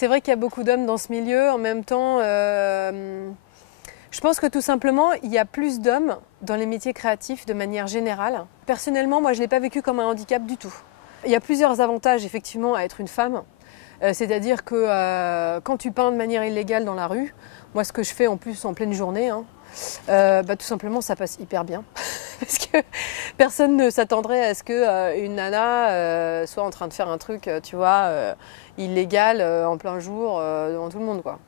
C'est vrai qu'il y a beaucoup d'hommes dans ce milieu. En même temps, je pense que tout simplement, il y a plus d'hommes dans les métiers créatifs de manière générale. Personnellement, moi, je ne l'ai pas vécu comme un handicap du tout. Il y a plusieurs avantages, effectivement, à être une femme. C'est-à-dire que quand tu peins de manière illégale dans la rue, moi, ce que je fais en plus en pleine journée, hein, tout simplement, ça passe hyper bien. Parce que personne ne s'attendrait à ce qu'une nana soit en train de faire un truc, tu vois, illégal en plein jour devant tout le monde, quoi.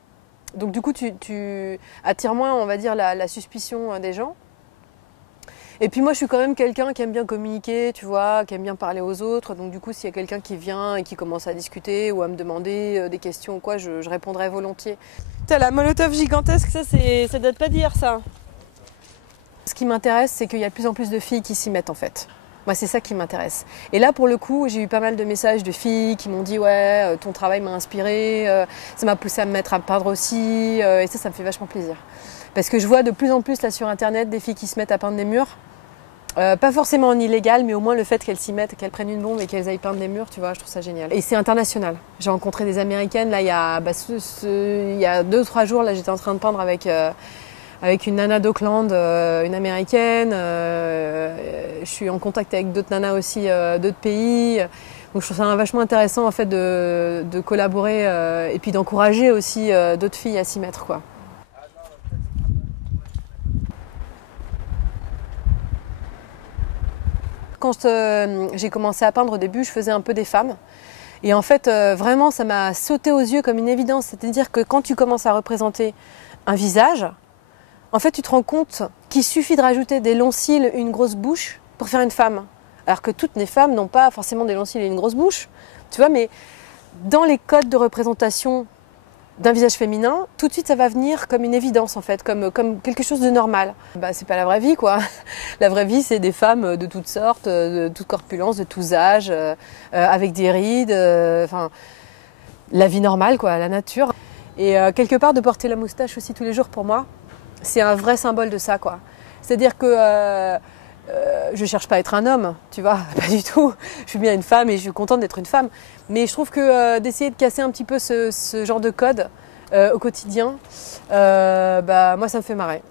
Donc du coup, tu attires moins, on va dire, la suspicion des gens. Et puis moi, je suis quand même quelqu'un qui aime bien communiquer, tu vois, qui aime bien parler aux autres. Donc du coup, s'il y a quelqu'un qui vient et qui commence à discuter ou à me demander des questions ou quoi, je répondrai volontiers. Putain, la molotov gigantesque, ça date pas d'hier, ça. Ce qui m'intéresse, c'est qu'il y a de plus en plus de filles qui s'y mettent, en fait. Moi, c'est ça qui m'intéresse. Et là, pour le coup, j'ai eu pas mal de messages de filles qui m'ont dit « Ouais, ton travail m'a inspiré, ça m'a poussé à me mettre à peindre aussi. » Et ça me fait vachement plaisir. Parce que je vois de plus en plus là sur Internet des filles qui se mettent à peindre des murs. Pas forcément en illégal, mais au moins le fait qu'elles s'y mettent, qu'elles prennent une bombe et qu'elles aillent peindre des murs, tu vois, je trouve ça génial. Et c'est international. J'ai rencontré des Américaines, là, il y a 2-3 jours, là, j'étais en train de peindre avec une nana d'Auckland, une Américaine. Je suis en contact avec d'autres nanas aussi d'autres pays. Donc je trouve ça vachement intéressant en fait de collaborer et puis d'encourager aussi d'autres filles à s'y mettre, quoi. Quand j'ai commencé à peindre au début, je faisais un peu des femmes. Et en fait, vraiment, ça m'a sauté aux yeux comme une évidence. C'est-à-dire que quand tu commences à représenter un visage, en fait, tu te rends compte qu'il suffit de rajouter des longs cils, une grosse bouche pour faire une femme. Alors que toutes les femmes n'ont pas forcément des longs cils et une grosse bouche. Tu vois, mais dans les codes de représentation d'un visage féminin, tout de suite ça va venir comme une évidence en fait, comme quelque chose de normal. Bah, c'est pas la vraie vie, quoi. La vraie vie, c'est des femmes de toutes sortes, de toutes corpulences, de tous âges, avec des rides, enfin la vie normale, quoi, la nature. Et quelque part de porter la moustache aussi tous les jours, pour moi, c'est un vrai symbole de ça, quoi. C'est-à-dire que je cherche pas à être un homme, tu vois, pas du tout. Je suis bien une femme et je suis contente d'être une femme. Mais je trouve que d'essayer de casser un petit peu ce genre de code au quotidien, moi ça me fait marrer.